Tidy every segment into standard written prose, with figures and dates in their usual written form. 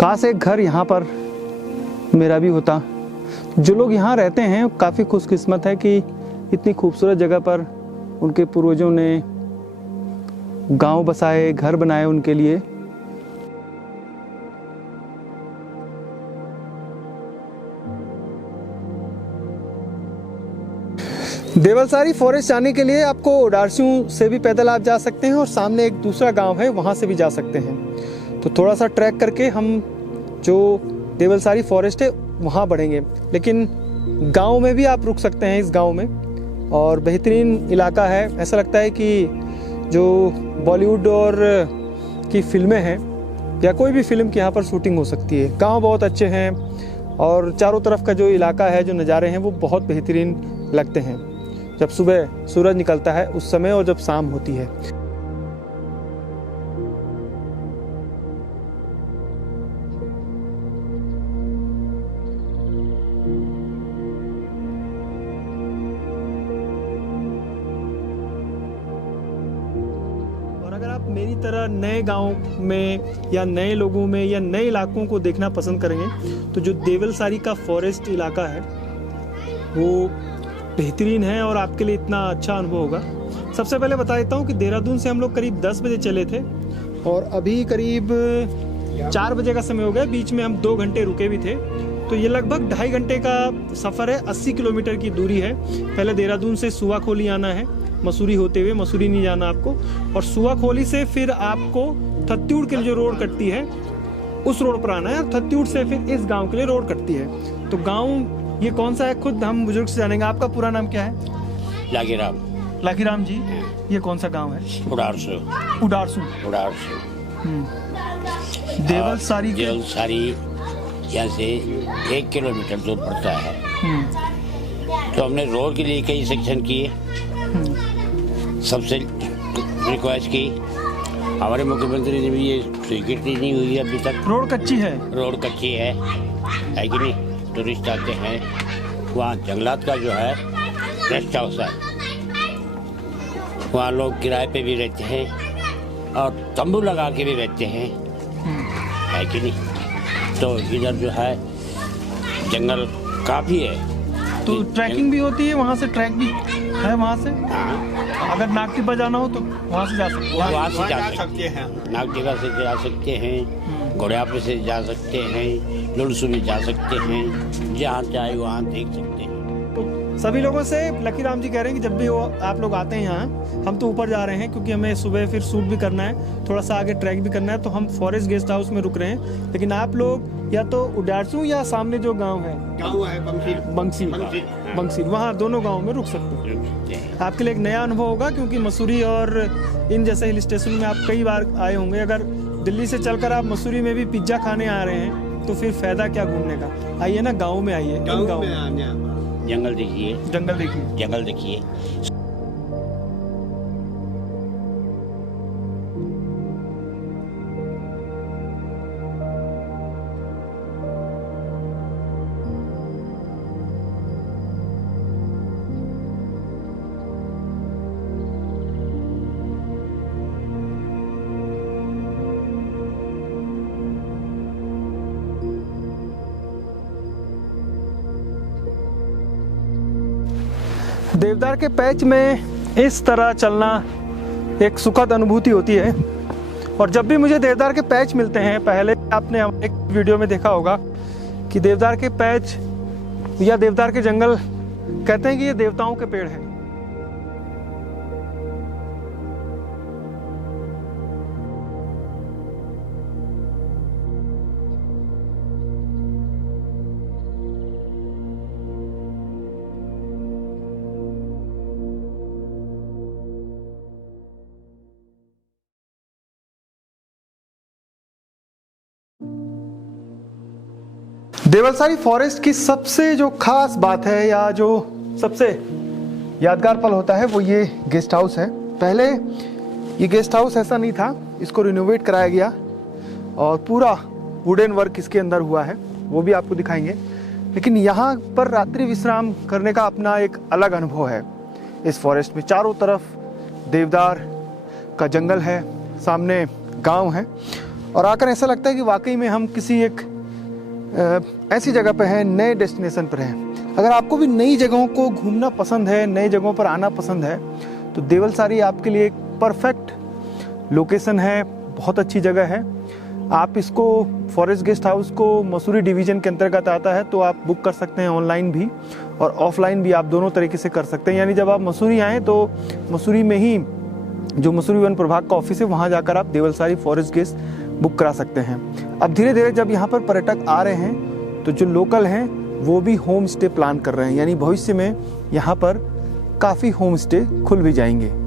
काश एक घर यहाँ पर मेरा भी होता। जो लोग यहाँ रहते हैं काफ़ी खुशकिस्मत है कि इतनी खूबसूरत जगह पर उनके पूर्वजों ने गांव बसाए, घर बनाए उनके लिए। देवलसारी फॉरेस्ट जाने के लिए आपको उडारसियों से भी पैदल आप जा सकते हैं और सामने एक दूसरा गांव है वहां से भी जा सकते हैं। तो थोड़ा सा ट्रैक करके हम जो देवलसारी फॉरेस्ट है वहां बढ़ेंगे, लेकिन गांव में भी आप रुक सकते हैं इस गांव में। और बेहतरीन इलाका है, ऐसा लगता है कि जो बॉलीवुड और की फिल्में हैं या कोई भी फिल्म की यहाँ पर शूटिंग हो सकती है। गांव बहुत अच्छे हैं और चारों तरफ का जो इलाका है, जो नज़ारे हैं वो बहुत बेहतरीन लगते हैं जब सुबह सूरज निकलता है उस समय और जब शाम होती है। और अगर आप मेरी तरह नए गांव में या नए लोगों में या नए इलाकों को देखना पसंद करेंगे तो जो देवलसारी का फॉरेस्ट इलाका है वो बेहतरीन है और आपके लिए इतना अच्छा अनुभव होगा। सबसे पहले बता देता हूँ कि देहरादून से हम लोग करीब 10 बजे चले थे और अभी करीब 4 बजे का समय हो गया। बीच में हम 2 घंटे रुके भी थे, तो ये लगभग 2.5 घंटे का सफ़र है। 80 किलोमीटर की दूरी है। पहले देहरादून से सुवाखोली आना है, मसूरी होते हुए। मसूरी नहीं जाना आपको, और सुवाखोली से फिर आपको थत्यूड़ के लिए जो रोड कटती है उस रोड पर आना है, और थत्यूड़ से फिर इस गाँव के लिए रोड कटती है। तो गाँव ये कौन सा है खुद हम बुजुर्ग से जानेंगे। आपका पूरा नाम क्या है? लाखीराम। लाखीराम जी, ये कौन सा गांव है? उडारसू। उडारसू। उडारसू। देवलसारी यहाँ से 1 किलोमीटर दूर पड़ता है। तो हमने रोड के लिए कई सेक्शन किए। सबसे रिक्वेस्ट की, हमारे मुख्यमंत्री ने भी ये स्वीकृति नहीं हुई अभी तक। रोड कच्ची है। रोड कच्ची है कि नहीं? टूरिस्ट आते हैं, वहाँ जंगलात का जो है रेस्ट हाउस है, वहाँ लोग किराए पे भी रहते हैं और तंबू लगा के भी रहते हैं, है कि नहीं? तो इधर जो है जंगल काफ़ी है। तो ट्रैकिंग भी होती है वहाँ से? ट्रैक भी है वहाँ से? अगर नागटिब्बा जाना हो तो वहाँ से जा सकते हैं। वहाँ से जा सकते हैं, नागटिब्बा से जा सकते हैं, घोड़ियापे से जा सकते हैं, लुड़सू में जा सकते हैं, जहाँ चाहे वहाँ देख सकते हैं। तो सभी लोगों से लखीराम जी कह रहे हैं कि जब भी वो आप लोग आते हैं यहाँ, हम तो ऊपर जा रहे हैं क्योंकि हमें सुबह फिर शूट भी करना है, थोड़ा सा आगे ट्रैक भी करना है, तो हम फॉरेस्ट गेस्ट हाउस में रुक रहे हैं। लेकिन आप लोग या तो उडारसू या सामने जो गाँव है बंसीर, वहाँ दोनों गाँव में रुक सकते हैं। आपके लिए एक नया अनुभव होगा, क्योंकि मसूरी और इन जैसे हिल स्टेशन में आप कई बार आए होंगे। अगर दिल्ली से चलकर आप मसूरी में भी पिज्ज़ा खाने आ रहे हैं तो फिर फायदा क्या घूमने का? आइए ना, गाँव में आइए। गाँव में जंगल देखिए, जंगल देखिए, जंगल देखिए। देवदार के पैच में इस तरह चलना एक सुखद अनुभूति होती है। और जब भी मुझे देवदार के पैच मिलते हैं, पहले आपने एक वीडियो में देखा होगा कि देवदार के पैच या देवदार के जंगल कहते हैं कि ये देवताओं के पेड़ हैं। देवलसारी फॉरेस्ट की सबसे जो खास बात है या जो सबसे यादगार पल होता है वो ये गेस्ट हाउस है। पहले ये गेस्ट हाउस ऐसा नहीं था, इसको रिनोवेट कराया गया और पूरा वुडन वर्क इसके अंदर हुआ है, वो भी आपको दिखाएंगे। लेकिन यहाँ पर रात्रि विश्राम करने का अपना एक अलग अनुभव है। इस फॉरेस्ट में चारों तरफ देवदार का जंगल है, सामने गांव है और आकर ऐसा लगता है कि वाकई में हम किसी एक ऐसी जगह पे हैं, नए डेस्टिनेशन पर हैं। अगर आपको भी नई जगहों को घूमना पसंद है, नई जगहों पर आना पसंद है, तो देवलसारी आपके लिए एक परफेक्ट लोकेशन है, बहुत अच्छी जगह है। आप इसको फॉरेस्ट गेस्ट हाउस को मसूरी डिवीज़न के अंतर्गत आता है, तो आप बुक कर सकते हैं ऑनलाइन भी और ऑफलाइन भी, आप दोनों तरीके से कर सकते हैं। यानी जब आप मसूरी आएँ तो मसूरी में ही जो मसूरी वन प्रभाग का ऑफिस है, वहाँ जाकर आप देवलसारी फॉरेस्ट गेस्ट बुक करा सकते हैं। अब धीरे धीरे जब यहाँ पर पर्यटक आ रहे हैं, तो जो लोकल हैं वो भी होम स्टे प्लान कर रहे हैं, यानी भविष्य में यहाँ पर काफ़ी होम स्टे खुल भी जाएंगे।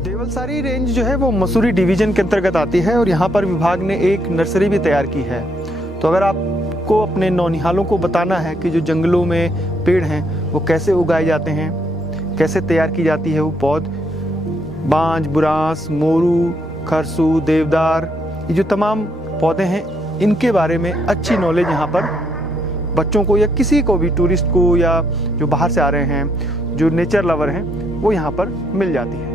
देवलसारी रेंज जो है वो मसूरी डिवीजन के अंतर्गत आती है और यहाँ पर विभाग ने एक नर्सरी भी तैयार की है। तो अगर आपको अपने नौनिहालों को बताना है कि जो जंगलों में पेड़ हैं वो कैसे उगाए जाते हैं, कैसे तैयार की जाती है वो पौध, बांज, बुरांस, मोरू, खरसू, देवदार, ये जो तमाम पौधे हैं, इनके बारे में अच्छी नॉलेज यहाँ पर बच्चों को या किसी को भी, टूरिस्ट को या जो बाहर से आ रहे हैं, जो नेचर लवर हैं, वो यहाँ पर मिल जाती है।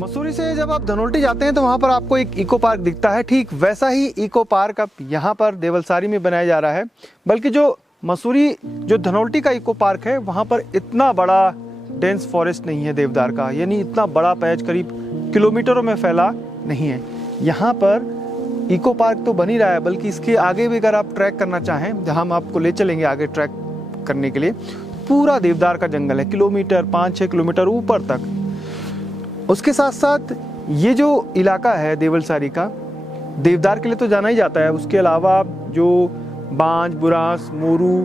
मसूरी से जब आप धनोल्टी जाते हैं तो वहाँ पर आपको एक इको पार्क दिखता है। ठीक वैसा ही इको पार्क अब यहाँ पर देवलसारी में बनाया जा रहा है। बल्कि जो मसूरी जो धनोल्टी का इको पार्क है वहाँ पर इतना बड़ा डेंस फॉरेस्ट नहीं है देवदार का, यानी इतना बड़ा पैच करीब किलोमीटरों में फैला नहीं है। यहाँ पर इको पार्क तो बन ही रहा है, बल्कि इसके आगे भी अगर आप ट्रैक करना चाहें, जहाँ हम आपको ले चलेंगे आगे ट्रैक करने के लिए, पूरा देवदार का जंगल है, किलोमीटर 5-6 किलोमीटर ऊपर तक। उसके साथ साथ ये जो इलाका है देवलसारी का, देवदार के लिए तो जाना ही जाता है, उसके अलावा जो बांज, बुरांस, मोरू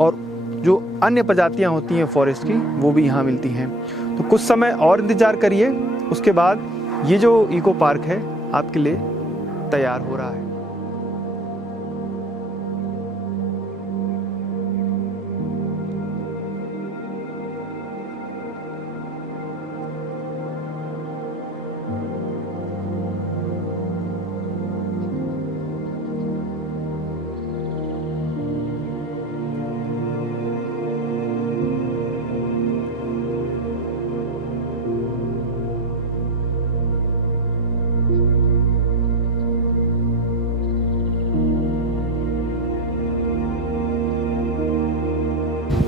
और जो अन्य प्रजातियां होती हैं फॉरेस्ट की, वो भी यहाँ मिलती हैं। तो कुछ समय और इंतज़ार करिए, उसके बाद ये जो इको पार्क है आपके लिए तैयार हो रहा है।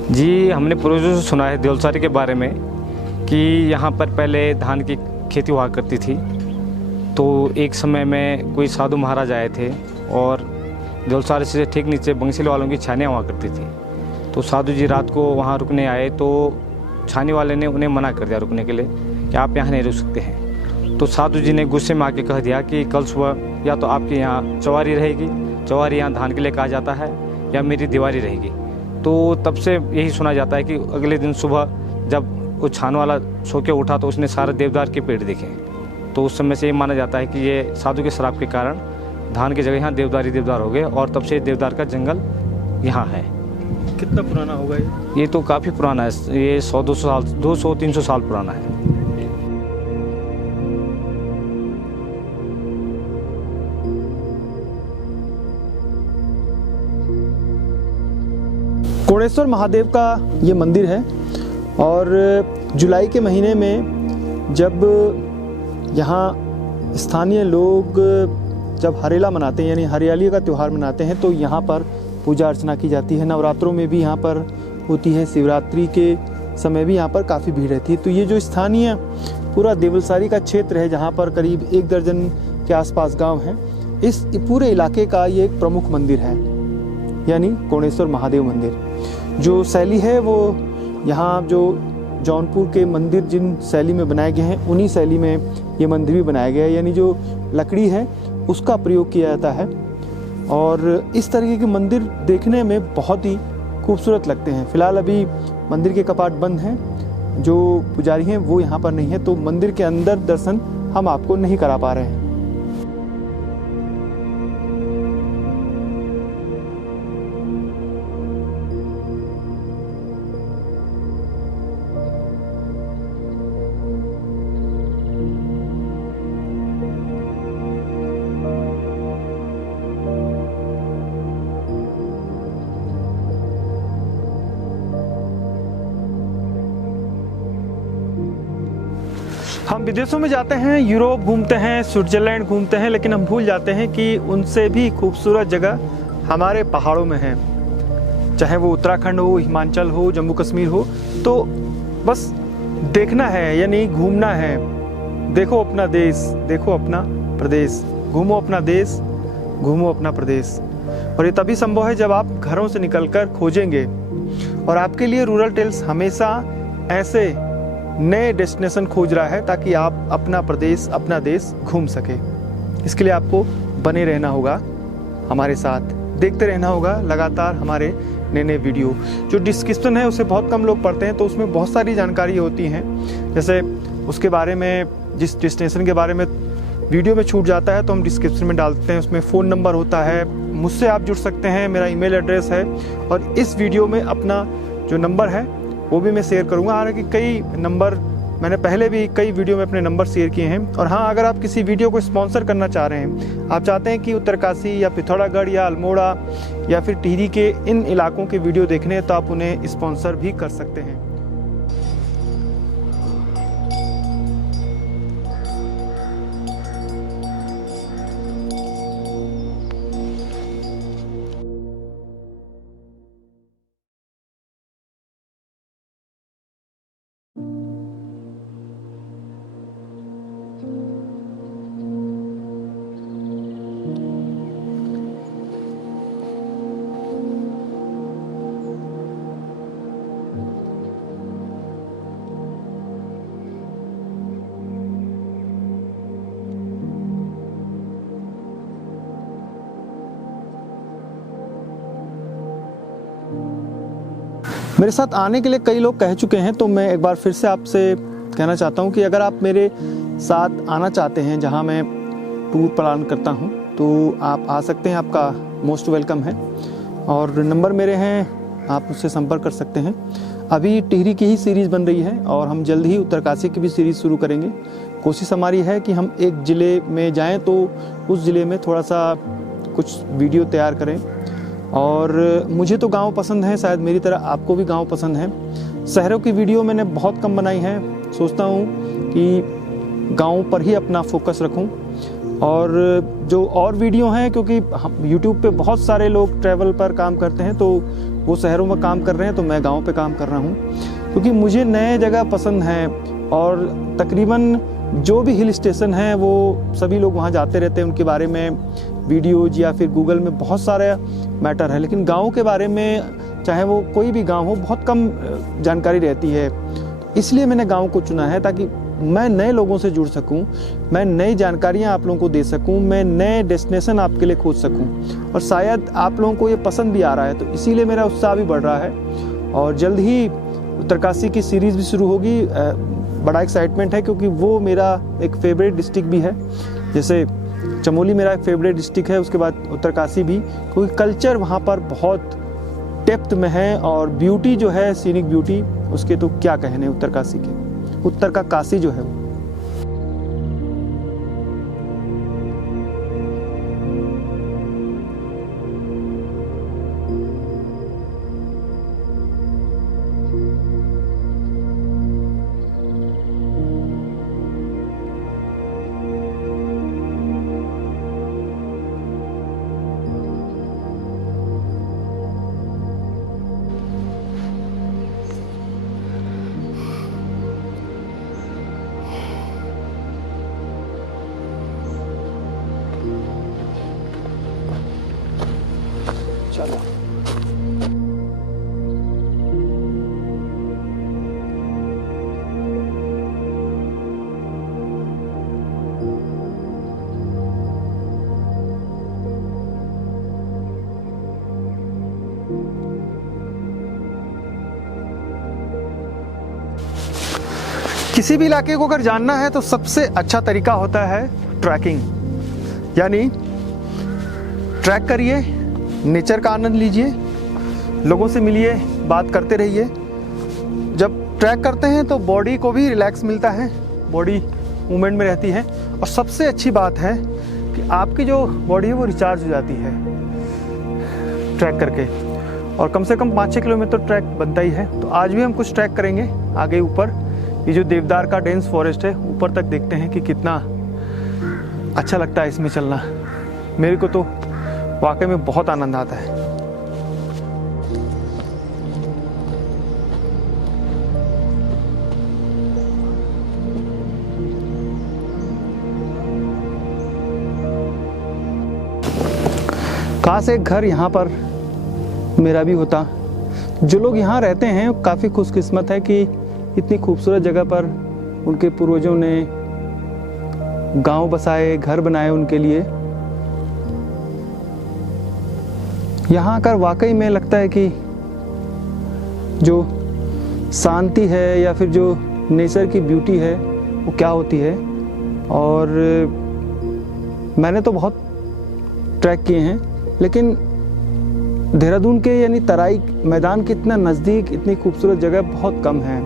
जी, हमने पूर्वजों से सुना है देवलसारी के बारे में कि यहाँ पर पहले धान की खेती हुआ करती थी। तो एक समय में कोई साधु महाराज आए थे और देवलसारी से ठीक नीचे बंसील वालों की छानियाँ हुआ करती थी। तो साधु जी रात को वहाँ रुकने आए तो छानी वाले ने उन्हें मना कर दिया रुकने के लिए कि आप यहाँ नहीं रुक सकते हैं। तो साधु जी ने गुस्से में आके कह दिया कि कल सुबह या तो आपके यहाँ चवारी रहेगी, चवारी यहाँ धान के लिए कहा जाता है, या मेरी दीवारी रहेगी। तो तब से यही सुना जाता है कि अगले दिन सुबह जब वो छान वाला सो के उठा तो उसने सारे देवदार के पेड़ देखे। तो उस समय से ये माना जाता है कि ये साधु के श्राप के कारण धान की जगह यहाँ देवदार हो गए और तब से देवदार का जंगल यहाँ है। कितना पुराना होगा ये? ये तो काफ़ी पुराना है, ये 100-200 साल, 200-300 साल पुराना है। कोणेश्वर महादेव का ये मंदिर है और जुलाई के महीने में जब यहाँ स्थानीय लोग जब हरेला मनाते हैं यानी हरियाली का त्यौहार मनाते हैं तो यहाँ पर पूजा अर्चना की जाती है। नवरात्रों में भी यहाँ पर होती है, शिवरात्रि के समय भी यहाँ पर काफ़ी भीड़ रहती है। तो ये जो स्थानीय पूरा देवलसारी का क्षेत्र है जहाँ पर करीब 1 दर्जन के आसपास गांव हैं, इस पूरे इलाके का ये एक प्रमुख मंदिर है यानी कोणेश्वर महादेव मंदिर। जो शैली है वो यहाँ जो जौनपुर के मंदिर जिन शैली में बनाए गए हैं उन्हीं शैली में ये मंदिर भी बनाया गया है, यानी जो लकड़ी है उसका प्रयोग किया जाता है। और इस तरीके के मंदिर देखने में बहुत ही खूबसूरत लगते हैं। फिलहाल अभी मंदिर के कपाट बंद हैं, जो पुजारी हैं वो यहाँ पर नहीं है, तो मंदिर के अंदर दर्शन हम आपको नहीं करा पा रहे हैं। हम विदेशों में जाते हैं, यूरोप घूमते हैं, स्विट्जरलैंड घूमते हैं, लेकिन हम भूल जाते हैं कि उनसे भी खूबसूरत जगह हमारे पहाड़ों में है। चाहे वो उत्तराखंड हो, हिमाचल हो, जम्मू कश्मीर हो, तो बस देखना है यानी घूमना है। देखो अपना देश, देखो अपना प्रदेश, घूमो अपना देश, घूमो अपना प्रदेश। और ये तभी संभव है जब आप घरों से निकलकर खोजेंगे। और आपके लिए रूरल टेल्स हमेशा ऐसे नए डेस्टिनेशन खोज रहा है ताकि आप अपना प्रदेश, अपना देश घूम सके। इसके लिए आपको बने रहना होगा हमारे साथ, देखते रहना होगा लगातार हमारे नए नए वीडियो। जो डिस्क्रिप्शन है उसे बहुत कम लोग पढ़ते हैं, तो उसमें बहुत सारी जानकारी होती हैं। जैसे उसके बारे में, जिस डेस्टिनेशन के बारे में वीडियो में छूट जाता है तो हम डिस्क्रिप्शन में डालते हैं। उसमें फ़ोन नंबर होता है, मुझसे आप जुड़ सकते हैं, मेरा ईमेल एड्रेस है, और इस वीडियो में अपना जो नंबर है वो भी मैं शेयर करूंगा। हालांकि कई नंबर मैंने पहले भी कई वीडियो में अपने नंबर शेयर किए हैं। और हाँ, अगर आप किसी वीडियो को स्पॉन्सर करना चाह रहे हैं, आप चाहते हैं कि उत्तरकाशी या पिथौरागढ़ या अल्मोड़ा या फिर टिहरी के इन इलाकों के वीडियो देखने हैं, तो आप उन्हें स्पॉन्सर भी कर सकते हैं। मेरे साथ आने के लिए कई लोग कह चुके हैं, तो मैं एक बार फिर से आपसे कहना चाहता हूं कि अगर आप मेरे साथ आना चाहते हैं जहां मैं टूर प्लान करता हूं, तो आप आ सकते हैं, आपका मोस्ट वेलकम है। और नंबर मेरे हैं, आप मुझसे संपर्क कर सकते हैं। अभी टिहरी की ही सीरीज़ बन रही है और हम जल्द ही उत्तरकाशी की भी सीरीज़ शुरू करेंगे। कोशिश हमारी है कि हम एक ज़िले में जाएं तो उस ज़िले में थोड़ा सा कुछ वीडियो तैयार करें। और मुझे तो गांव पसंद है, शायद मेरी तरह आपको भी गांव पसंद है। शहरों की वीडियो मैंने बहुत कम बनाई है, सोचता हूं कि गांव पर ही अपना फोकस रखूं। और जो और वीडियो हैं, क्योंकि हम यूट्यूब पे बहुत सारे लोग ट्रैवल पर काम करते हैं, तो वो शहरों में काम कर रहे हैं, तो मैं गांव पे काम कर रहा हूं, क्योंकि मुझे नए जगह पसंद हैं। और तकरीबन जो भी हिल स्टेशन हैं वो सभी लोग वहाँ जाते रहते हैं, उनके बारे में वीडियोज या फिर गूगल में बहुत सारे मैटर है। लेकिन गांव के बारे में, चाहे वो कोई भी गांव हो, बहुत कम जानकारी रहती है। इसलिए मैंने गांव को चुना है ताकि मैं नए लोगों से जुड़ सकूं, मैं नई जानकारियां आप लोगों को दे सकूं, मैं नए डेस्टिनेशन आपके लिए खोज सकूं। और शायद आप लोगों को ये पसंद भी आ रहा है, तो इसीलिए मेरा उत्साह भी बढ़ रहा है। और जल्द ही उत्तरकाशी की सीरीज़ भी शुरू होगी। बड़ा एक्साइटमेंट है, क्योंकि वो मेरा एक फेवरेट डिस्ट्रिक्ट भी है। जैसे चमोली मेरा एक फेवरेट डिस्ट्रिक्ट है, उसके बाद उत्तरकाशी भी, क्योंकि कल्चर वहाँ पर बहुत डेप्थ में है। और ब्यूटी जो है, सीनिक ब्यूटी, उसके तो क्या कहने उत्तरकाशी के, उत्तर का काशी जो है वो। चलो किसी भी इलाके को अगर जानना है तो सबसे अच्छा तरीका होता है ट्रैकिंग। यानी ट्रैक करिए, नेचर का आनंद लीजिए, लोगों से मिलिए, बात करते रहिए। जब ट्रैक करते हैं तो बॉडी को भी रिलैक्स मिलता है, बॉडी मूवमेंट में रहती है। और सबसे अच्छी बात है कि आपकी जो बॉडी है वो रिचार्ज हो जाती है ट्रैक करके। और कम से कम 5-6 किलोमीटर ट्रैक बनता ही है। तो आज भी हम कुछ ट्रैक करेंगे आगे ऊपर। ये जो देवदार का डेंस फॉरेस्ट है, ऊपर तक देखते हैं कि कितना अच्छा लगता है इसमें चलना। मेरे को तो वाकई में बहुत आनंद आता है। काश एक घर यहाँ पर मेरा भी होता। जो लोग यहाँ रहते हैं काफ़ी खुशकिस्मत है कि इतनी खूबसूरत जगह पर उनके पूर्वजों ने गांव बसाए, घर बनाए उनके लिए। यहाँ आकर वाकई में लगता है कि जो शांति है या फिर जो नेचर की ब्यूटी है वो क्या होती है। और मैंने तो बहुत ट्रैक किए हैं, लेकिन देहरादून के यानी तराई मैदान के इतना नज़दीक इतनी खूबसूरत जगह बहुत कम है।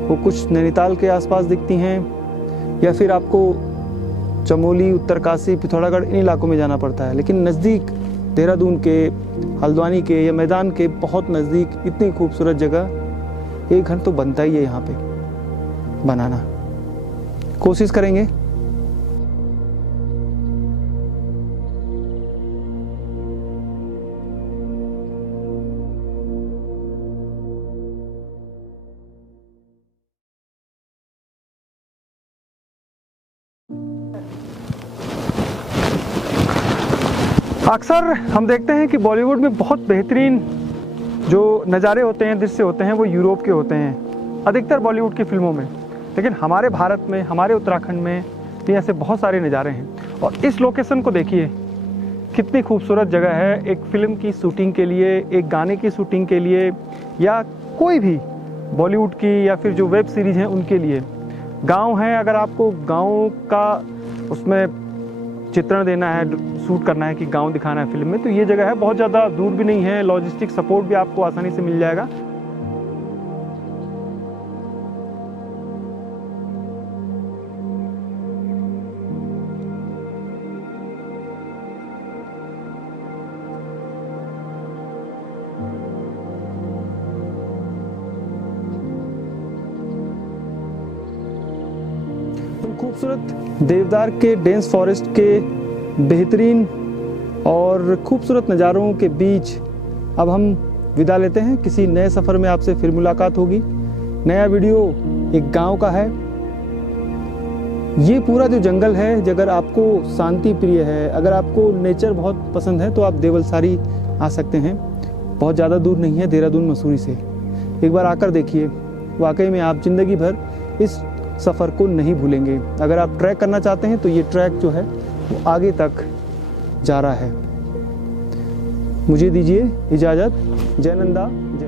वो कुछ नैनीताल के आसपास दिखती हैं या फिर आपको चमोली, उत्तरकाशी, पिथौरागढ़ इन इलाकों में जाना पड़ता है। लेकिन नज़दीक देहरादून के, हल्द्वानी के या मैदान के बहुत नज़दीक इतनी खूबसूरत जगह, एक घर तो बनता ही है यहाँ पे बनाना। कोशिश करेंगे। अक्सर हम देखते हैं कि बॉलीवुड में बहुत बेहतरीन जो नज़ारे होते हैं, दृश्य होते हैं, वो यूरोप के होते हैं अधिकतर बॉलीवुड की फिल्मों में। लेकिन हमारे भारत में, हमारे उत्तराखंड में भी ऐसे बहुत सारे नज़ारे हैं। और इस लोकेशन को देखिए, कितनी खूबसूरत जगह है एक फ़िल्म की शूटिंग के लिए, एक गाने की शूटिंग के लिए, या कोई भी बॉलीवुड की या फिर जो वेब सीरीज़ हैं उनके लिए। गांव है, अगर आपको गांव का उसमें चित्रण देना है, शूट करना है कि गांव दिखाना है फिल्म में, तो ये जगह है। बहुत ज़्यादा दूर भी नहीं है, लॉजिस्टिक सपोर्ट भी आपको आसानी से मिल जाएगा। खूबसूरत देवदार के डेंस फॉरेस्ट के बेहतरीन और खूबसूरत नज़ारों के बीच अब हम विदा लेते हैं। किसी नए सफ़र में आपसे फिर मुलाकात होगी। नया वीडियो एक गांव का है। ये पूरा जो जंगल है, अगर आपको शांति प्रिय है, अगर आपको नेचर बहुत पसंद है, तो आप देवलसारी आ सकते हैं। बहुत ज़्यादा दूर नहीं है देहरादून मसूरी से। एक बार आकर देखिए, वाकई में आप ज़िंदगी भर इस सफ़र को नहीं भूलेंगे। अगर आप ट्रैक करना चाहते हैं तो ये ट्रैक जो है वो आगे तक जा रहा है। मुझे दीजिए इजाज़त। जय नंदा, जय